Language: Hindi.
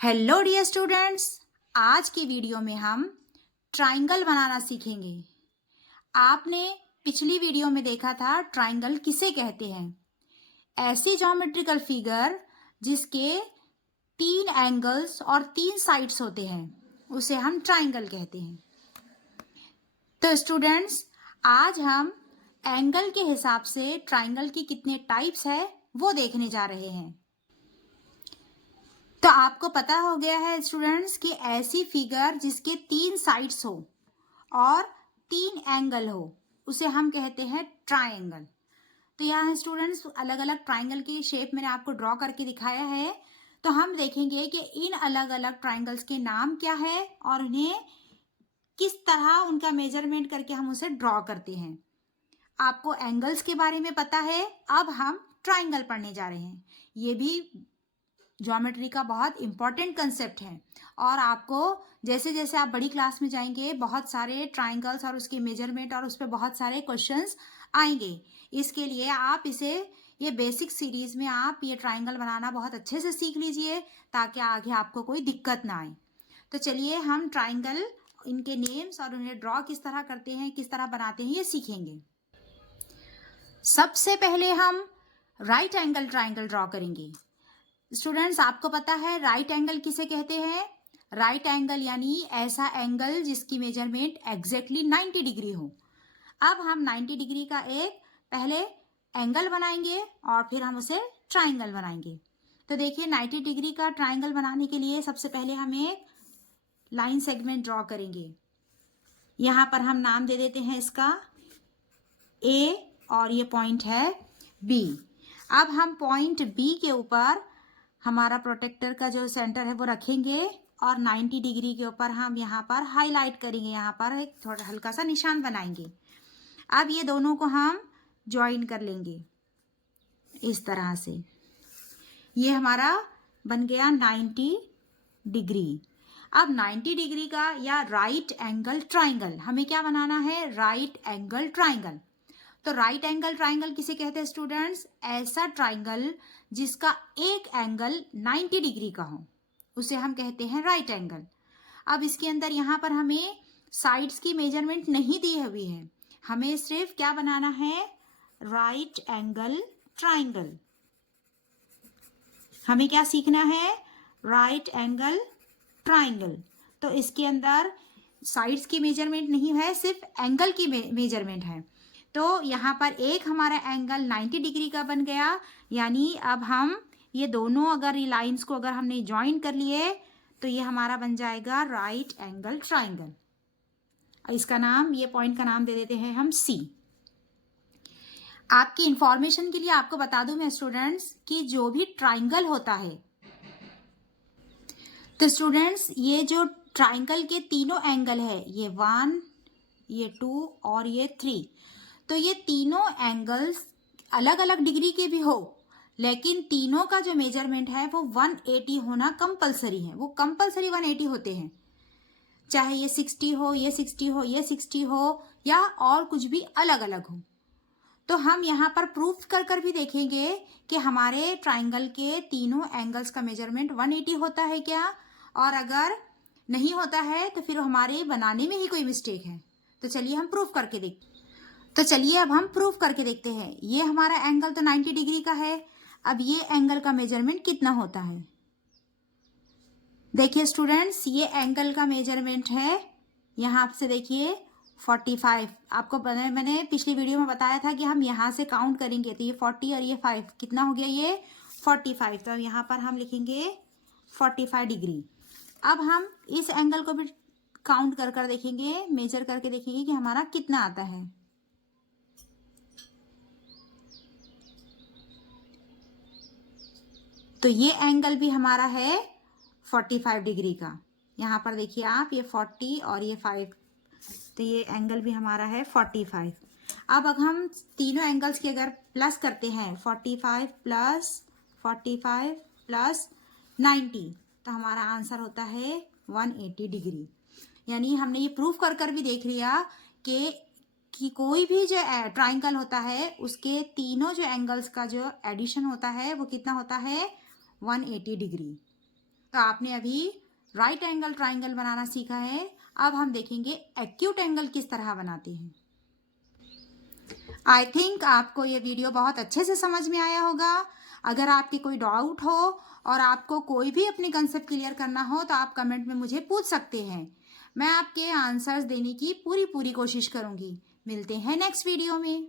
हेलो डियर स्टूडेंट्स, आज की वीडियो में हम ट्राइंगल बनाना सीखेंगे। आपने पिछली वीडियो में देखा था ट्राइंगल किसे कहते हैं। ऐसी ज्योमेट्रिकल फिगर जिसके 3 एंगल्स और 3 साइड्स होते हैं उसे हम ट्राइंगल कहते हैं। तो स्टूडेंट्स, आज हम एंगल के हिसाब से ट्राइंगल की कितने टाइप्स है वो देखने जा रहे हैं। तो आपको पता हो गया है स्टूडेंट्स कि ऐसी फिगर जिसके 3 साइड्स हो और 3 एंगल हो उसे हम कहते हैं ट्राइंगल। तो यहाँ स्टूडेंट्स अलग अलग ट्राइंगल की शेप मैंने आपको ड्रॉ करके दिखाया है। तो हम देखेंगे कि इन अलग अलग ट्राइंगल्स के नाम क्या है और उन्हें किस तरह उनका मेजरमेंट करके हम उसे ड्रॉ करते हैं। आपको एंगल्स के बारे में पता है, अब हम ट्राइंगल पढ़ने जा रहे हैं। ये भी ज्योमेट्री का बहुत इंपॉर्टेंट कंसेप्ट है और आपको जैसे जैसे आप बड़ी क्लास में जाएंगे बहुत सारे ट्राइंगल्स और उसके मेजरमेंट और उस पर बहुत सारे क्वेश्चंस आएंगे। इसके लिए आप ये बेसिक सीरीज में आप ये ट्राइंगल बनाना बहुत अच्छे से सीख लीजिए ताकि आगे आपको कोई दिक्कत ना आए। तो चलिए हम ट्राइंगल, इनके नेम्स और उन्हें ड्रॉ किस तरह करते हैं, किस तरह बनाते हैं, ये सीखेंगे। सबसे पहले हम राइट एंगल ट्राइंगल ड्रॉ करेंगे। स्टूडेंट्स, आपको पता है राइट एंगल किसे कहते हैं। राइट एंगल यानी ऐसा एंगल जिसकी मेजरमेंट एग्जैक्टली 90 डिग्री हो। अब हम 90 डिग्री का एक पहले एंगल बनाएंगे और फिर हम उसे ट्राइंगल बनाएंगे। तो देखिए 90 डिग्री का ट्राइंगल बनाने के लिए सबसे पहले हम एक लाइन सेगमेंट ड्रॉ करेंगे। यहाँ पर हम नाम दे देते हैं इसका ए और ये पॉइंट है बी। अब हम पॉइंट बी के ऊपर हमारा प्रोटेक्टर का जो सेंटर है वो रखेंगे और 90 डिग्री के ऊपर हम यहाँ पर हाईलाइट करेंगे, यहाँ पर एक थोड़ा हल्का सा निशान बनाएंगे। अब ये दोनों को हम ज्वाइन कर लेंगे इस तरह से। ये हमारा बन गया 90 डिग्री। अब 90 डिग्री का या राइट एंगल ट्राइंगल हमें क्या बनाना है, राइट एंगल ट्राइंगल। तो राइट एंगल ट्राइंगल किसे कहते हैं स्टूडेंट्स, ऐसा ट्राइंगल जिसका एक एंगल 90 डिग्री का हो उसे हम कहते हैं राइट एंगल। अब इसके अंदर यहाँ पर हमें साइड्स की मेजरमेंट नहीं दी हुई है, हमें सिर्फ क्या बनाना है, राइट एंगल ट्राइंगल। हमें क्या सीखना है, राइट एंगल ट्राइंगल। तो इसके अंदर साइड्स की मेजरमेंट नहीं है, सिर्फ एंगल की मेजरमेंट है। तो यहाँ पर एक हमारा एंगल 90 डिग्री का बन गया, यानी अब हम ये दोनों अगर ये लाइंस को अगर हमने ज्वाइन कर लिए तो ये हमारा बन जाएगा राइट एंगल ट्राइंगल। इसका नाम, ये पॉइंट का नाम दे देते हैं हम सी। आपकी इंफॉर्मेशन के लिए आपको बता दूं मैं स्टूडेंट्स कि जो भी ट्राइंगल होता है, तो स्टूडेंट्स ये जो ट्राइंगल के तीनों एंगल है, ये 1, ये 2 और ये 3, तो ये तीनों एंगल्स अलग अलग डिग्री के भी हो लेकिन तीनों का जो मेजरमेंट है वो 180 होना कंपलसरी है। वो कंपलसरी 180 होते हैं, चाहे ये 60 हो, ये 60 हो, ये 60 हो या और कुछ भी अलग अलग हो। तो हम यहाँ पर प्रूफ कर भी देखेंगे कि हमारे ट्राइंगल के तीनों एंगल्स का मेजरमेंट 180 होता है क्या, और अगर नहीं होता है तो फिर हमारे बनाने में ही कोई मिस्टेक है। तो चलिए हम प्रूफ करके देखते हैं। तो चलिए अब हम प्रूफ करके देखते हैं। ये हमारा एंगल तो 90 डिग्री का है, अब ये एंगल का मेजरमेंट कितना होता है। देखिए स्टूडेंट्स, ये एंगल का मेजरमेंट है, यहाँ से देखिए 45। आपको मैंने पिछली वीडियो में बताया था कि हम यहाँ से काउंट करेंगे तो ये 40 और ये 5 कितना हो गया, ये 45। तो यहाँ पर हम लिखेंगे 45 डिग्री। अब हम इस एंगल को भी काउंट कर देखेंगे, मेजर करके देखेंगे कि हमारा कितना आता है। तो ये एंगल भी हमारा है 45 डिग्री का। यहाँ पर देखिए आप, ये 40 और ये 5, तो ये एंगल भी हमारा है 45। अब अगर हम तीनों एंगल्स की अगर प्लस करते हैं, 45 प्लस 45 प्लस 90, तो हमारा आंसर होता है 180 डिग्री। यानी हमने ये प्रूफ कर भी देख लिया कि कोई भी जो ट्राइंगल होता है उसके तीनों जो एंगल्स का जो एडिशन होता है वो कितना होता है, 180 डिग्री। तो आपने अभी राइट एंगल ट्राइंगल बनाना सीखा है। अब हम देखेंगे एक्यूट एंगल किस तरह बनाते हैं। आई थिंक आपको ये वीडियो बहुत अच्छे से समझ में आया होगा। अगर आपके कोई डाउट हो और आपको कोई भी अपनी कंसेप्ट क्लियर करना हो तो आप कमेंट में मुझे पूछ सकते हैं। मैं आपके आंसर्स देने की पूरी कोशिश करूंगी। मिलते हैं नेक्स्ट वीडियो में।